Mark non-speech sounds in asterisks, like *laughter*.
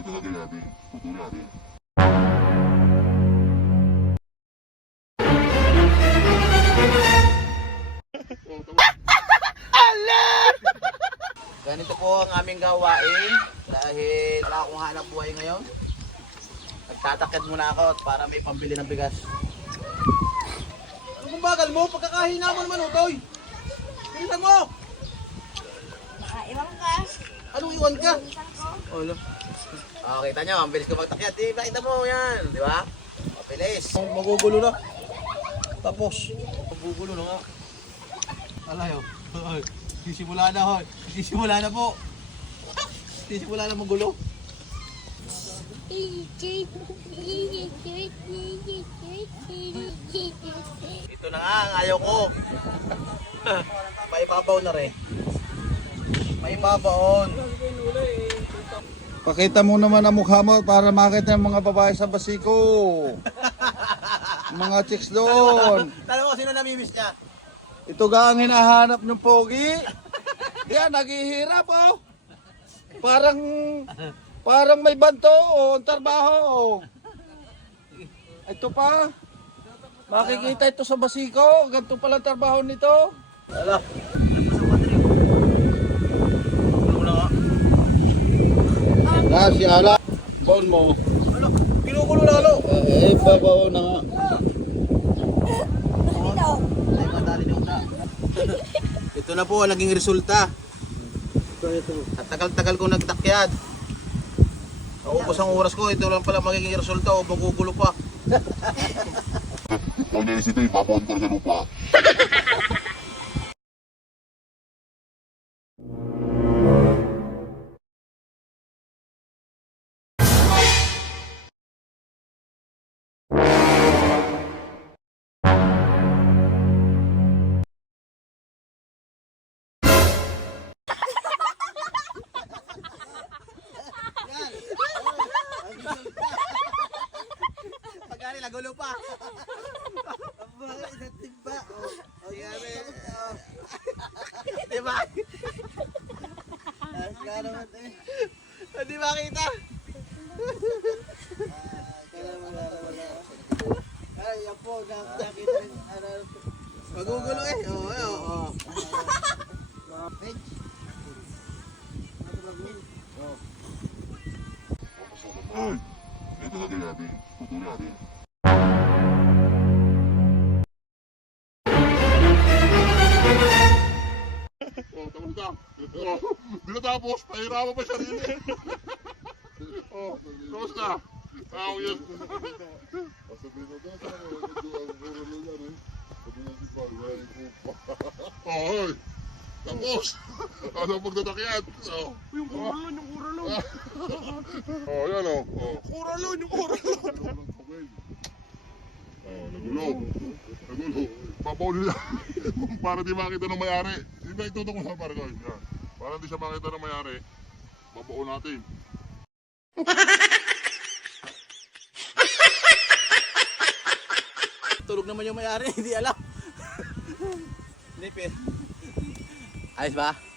Ganito po ang aming gawain dahil wala akong hanap buhay ngayon. Nagtatakad muna ako para may pambili ng bigas. Ano kung bagal mo? Pagkakahina mo naman, Utoy! Bilisan mo! Iwan ka. Anong iwan ka? Iwan ko. Oh, lo. Oh, kita nyo, ang bilis ko magtakyat. Di ba, kita mo yan, di ba? Mabilis. Magugulo na. Tapos. Magugulo na nga. Alayo. Hoy. Sisimula na, hoy. Sisimula na po. Sisimula na magulo. Ito na nga, ang ayaw ko. *laughs* May babaw na rin. May babaon. Pakita mo naman ang mukha mo para makita ng mga babae sa basiko. mga chicks doon. Tanong ko sino namimiss niya? Ito ga ang hinahanap ng pogi. Yan, naghihirap oh. Parang, parang may banto o oh, trabaho oh. Ito pa. Makikita ito sa basiko. Ganito pala trabaho nito. Ala. Na, si Ala. Phone mo. Ano? Kinukulo lalo. Eh, babaw na nga. Ito. Na uta. *laughs* Ito na po ang naging resulta. At tagal-tagal kong nagtakyad. Naubos ang oras ko, ito lang pala magiging resulta o magugulo pa. *laughs* Kung naisip ito, ipapaon ko sa lupa. *laughs* Pagkari, nagulo pa. Bakit natimba? Oh, yari. Di ba? Hindi makita. Magugulo eh. Oo, oo, oo. Ay! Ito na kaya, Bin. Tutuloy natin. Oh, tapos na. Oh, di na tapos. Pahirapan pa sarili. oh, tapos na. Ah, yun. Sabihin mo daw, sa medyo ang mura lang yan eh. Sabi na si Barwell ko pa. Oh. Tapos. Ano ang pagtatakyat? Oh. Yung kuralon, yung kuralon. *laughs* oh, yan oh. oh. Kuralon, yung kuralon. Oh, nagulo. Nagulo. Papaw nila. *laughs* para di makita ng mayari. Di ba itutok mo sa? Yan. Para di siya makita ng mayari. Papaw natin. *laughs* Tulog naman yung may-ari, *laughs* hindi alam. *laughs* Hindi. Ayos ba?